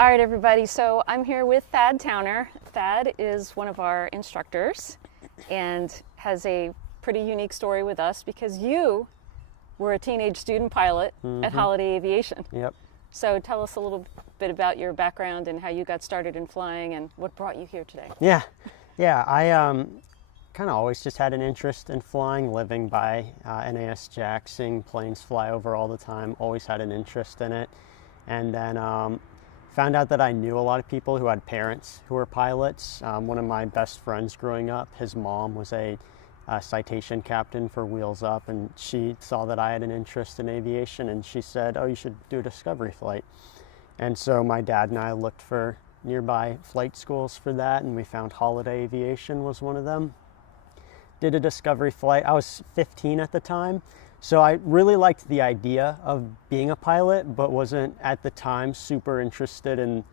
All right, everybody, so I'm here with Thad Towner. Thad is one of our instructors and has a pretty unique story with us because you were a teenage student pilot at Holladay Aviation. Yep. So tell us a little bit about your background and how you got started in flying and what brought you here today. Yeah, I kind of always just had an interest in flying, living by NAS Jack, seeing planes fly over all the time, always had an interest in it. And then found out that I knew a lot of people who had parents who were pilots. One of my best friends growing up, his mom was a citation captain for Wheels Up, and she saw that I had an interest in aviation, and she said, oh, you should do a discovery flight. And so my dad and I looked for nearby flight schools for that, and we found Holladay Aviation was one of them. Did a discovery flight. I was 15 at the time, so I really liked the idea of being a pilot, but wasn't at the time super interested in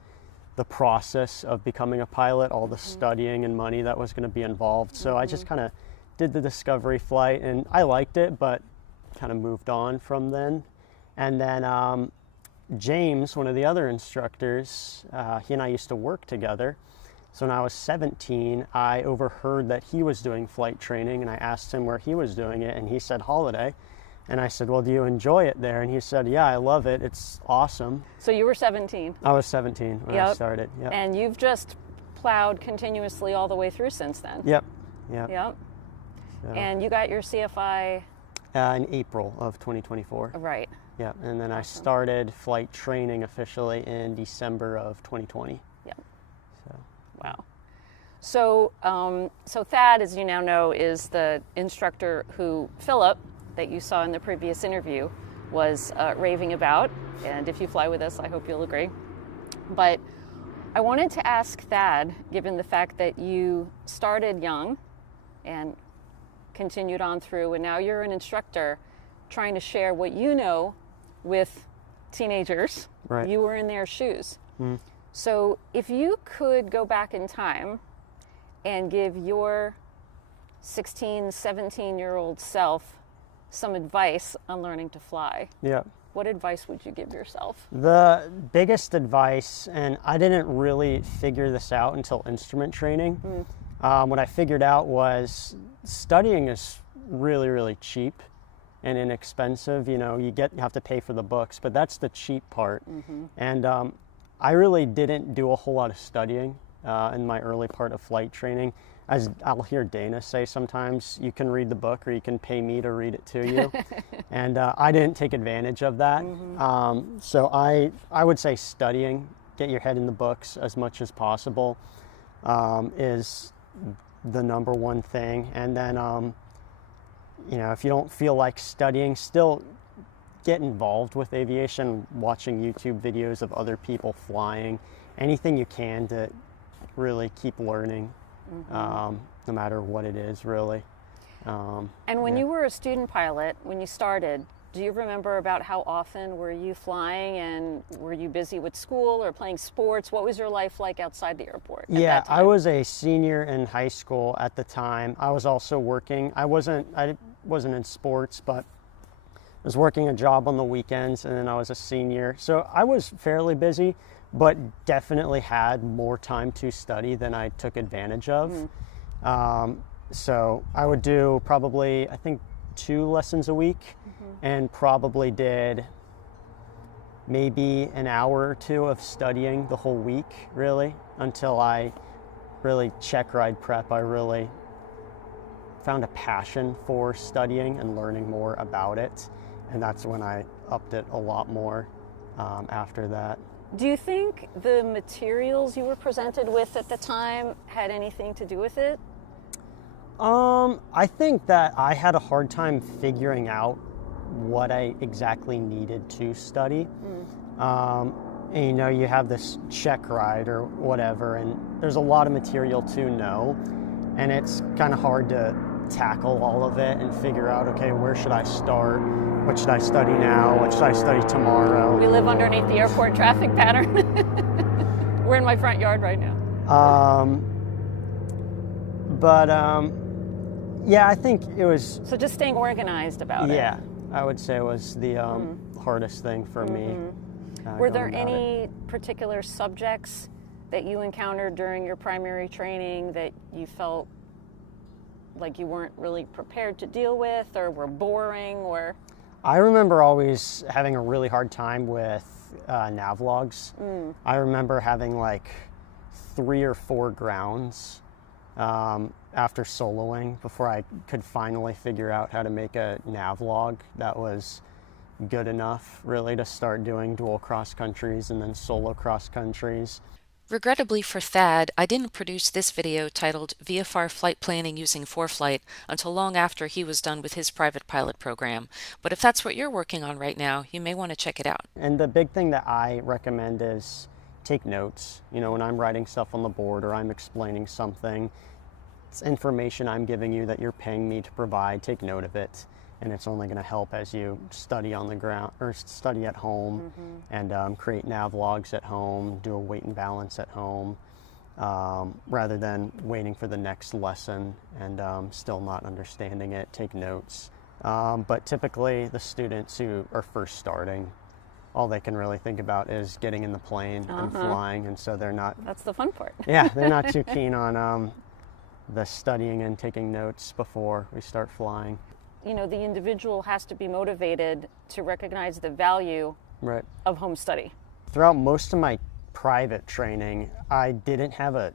the process of becoming a pilot, all the studying and money that was going to be involved. So I just kind of did the discovery flight, and I liked it, but kind of moved on from then. And then James, one of the other instructors, he and I used to work together. So when I was 17, I overheard that he was doing flight training, and I asked him where he was doing it, and he said Holladay. And I said, well, do you enjoy it there? And he said, yeah, I love it. It's awesome. So you were 17. I was 17 when I started. Yep. And you've just plowed continuously all the way through since then. Yep. So. And you got your CFI? In April of 2024. Right. Yeah, and then I started flight training officially in December of 2020. Yeah. So. Wow. So, so Thad, as you now know, is the instructor who Philip, that you saw in the previous interview, was raving about. And if you fly with us, I hope you'll agree. But I wanted to ask Thad, given the fact that you started young and continued on through, and now you're an instructor trying to share what you know with teenagers. Right. You were in their shoes. So if you could go back in time and give your 16, 17-year-old self some advice on learning to fly, what advice would you give yourself? The biggest advice, and I didn't really figure this out until instrument training, what I figured out was studying is really, really cheap and inexpensive. You know, you have to pay for the books, but that's the cheap part. And I really didn't do a whole lot of studying in my early part of flight training. As I'll hear Dana say sometimes, you can read the book or you can pay me to read it to you. And I didn't take advantage of that. So I would say studying, get your head in the books as much as possible is the number one thing. And then, you know, if you don't feel like studying, still get involved with aviation, watching YouTube videos of other people flying, anything you can to really keep learning, no matter what it is, really. And when you were a student pilot, when you started, do you remember about how often were you flying, and were you busy with school or playing sports? What was your life like outside the airport at that time? I was a senior in high school at the time. I was also working. I wasn't in sports, but I was working a job on the weekends, and then I was a senior. So I was fairly busy, but definitely had more time to study than I took advantage of. So I would do probably, I think, 2 lessons a week, and probably did maybe an hour or 2 of studying the whole week, really, until I really check ride prep. I really found a passion for studying and learning more about it, and that's when I upped it a lot more after that. Do you think the materials you were presented with at the time had anything to do with it? I think that I had a hard time figuring out what I exactly needed to study. And, you know, you have this check ride or whatever, and there's a lot of material to know, and it's kind of hard to tackle all of it and figure out, okay, where should I start? What should I study now? What should I study tomorrow? We live underneath the airport traffic pattern. We're in my front yard right now. Yeah, I think it was... So just staying organized about it. Yeah, I would say it was the hardest thing for me. Were there going about it. any particular subjects that you encountered during your primary training that you felt like you weren't really prepared to deal with, or were boring, or? I remember always having a really hard time with navlogs. I remember having like 3 or 4 grounds after soloing before I could finally figure out how to make a navlog that was good enough really to start doing dual cross countries and then solo cross countries. Regrettably for Thad, I didn't produce this video titled VFR Flight Planning Using ForeFlight until long after he was done with his private pilot program. But if that's what you're working on right now, you may want to check it out. And the big thing that I recommend is take notes. You know, when I'm writing stuff on the board or I'm explaining something, it's information I'm giving you that you're paying me to provide. Take note of it. And it's only going to help as you study on the ground or study at home and create nav logs at home, do a weight and balance at home, rather than waiting for the next lesson and still not understanding it. Take notes. But typically the students who are first starting, all they can really think about is getting in the plane and flying, and so they're not... That's the fun part. Yeah, they're not too keen on the studying and taking notes before we start flying. You know, the individual has to be motivated to recognize the value of home study. Throughout most of my private training, I didn't have a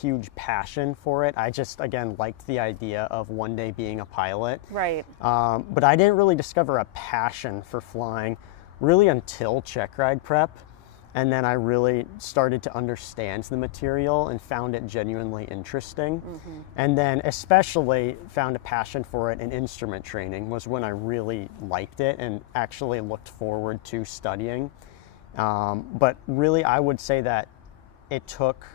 huge passion for it. I just, again, liked the idea of one day being a pilot. Right. But I didn't really discover a passion for flying really until check ride prep. And then I really started to understand the material and found it genuinely interesting. And then especially found a passion for it in instrument training was when I really liked it and actually looked forward to studying. But really, I would say that it took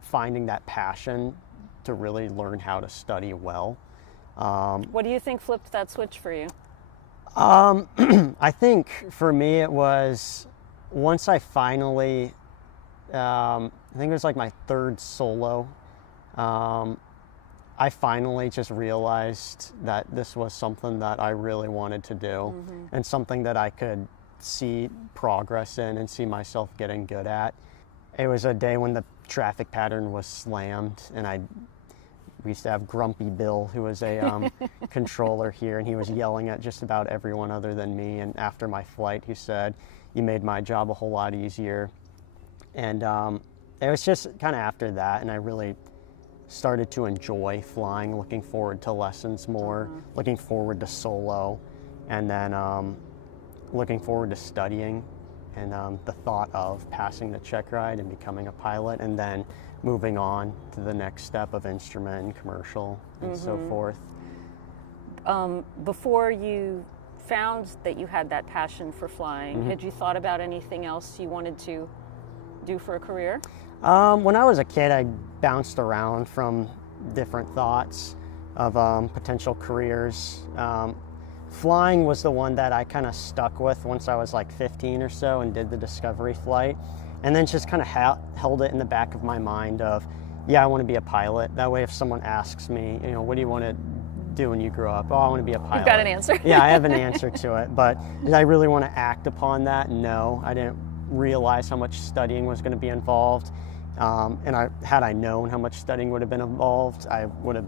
finding that passion to really learn how to study well. What do you think flipped that switch for you? I think for me it was once I finally, I think it was like my 3rd solo, I finally just realized that this was something that I really wanted to do and something that I could see progress in and see myself getting good at. It was a day when the traffic pattern was slammed, and we used to have Grumpy Bill, who was a controller here, and he was yelling at just about everyone other than me. And after my flight, he said, "You made my job a whole lot easier." And it was just kind of after that, and I really started to enjoy flying, looking forward to lessons more, looking forward to solo, and then looking forward to studying, and the thought of passing the check ride and becoming a pilot, and then moving on to the next step of instrument and commercial and so forth. Before you found that you had that passion for flying, had you thought about anything else you wanted to do for a career? When I was a kid, I bounced around from different thoughts of potential careers. Flying was the one that I kind of stuck with once I was like 15 or so and did the discovery flight, and then just kind of held it in the back of my mind of, yeah, I want to be a pilot. That way if someone asks me, you know, what do you want to do when you grow up? Oh, I want to be a pilot. You've got an answer. Yeah, I have an answer to it, but did I really want to act upon that? No, I didn't realize how much studying was going to be involved, and had I known how much studying would have been involved, I would have,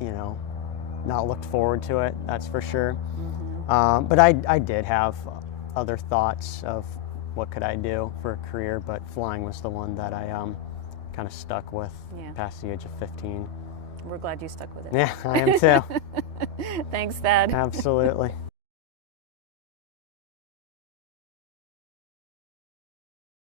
you know, not looked forward to it, that's for sure. But I did have other thoughts of what could I do for a career, but flying was the one that I kind of stuck with past the age of 15. We're glad you stuck with it. Yeah, I am too. Thanks, Thad. Absolutely.